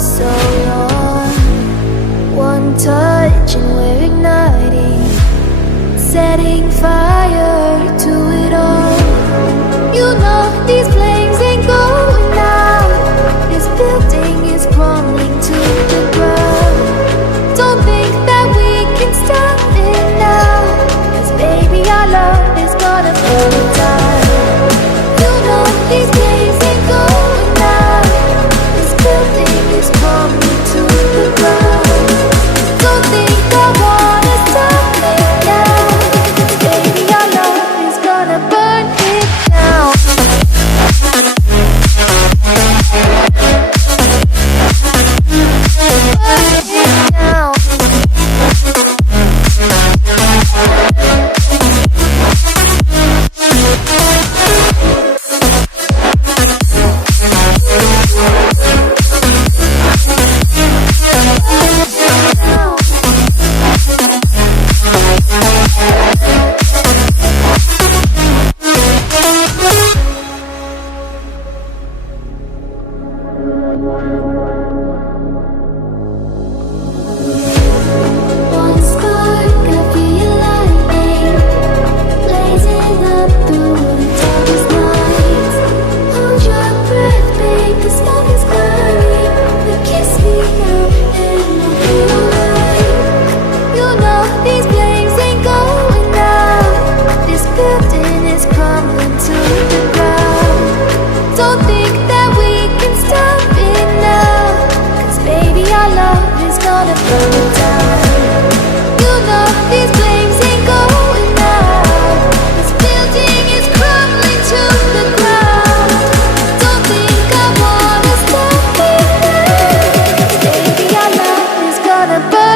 so long. One touch and we're igniting, setting fire to it all. You know these flames ain't going out. This building is crumbling to the ground. Don't think that we can stop it now, 'cause baby our love is gonna burn it down. You know these flames ain't going out. This building is crumbling to the ground. Don't think I wanna stop it now, 'cause baby our love is gonna burn it down. One spark, I feel lightning blazing up through the darkest nights. Hold your breath, babe, the smoke is burning. But kiss me now and we'll be alright. You know these flames ain't going out. This building is crumbling to the ground. Don't think that we can stop it now, 'cause baby our love is gonna burn it down. You know these flames ain't going out. This building is crumbling to the ground. Don't think I wanna stop it now, 'cause baby our love is gonna burn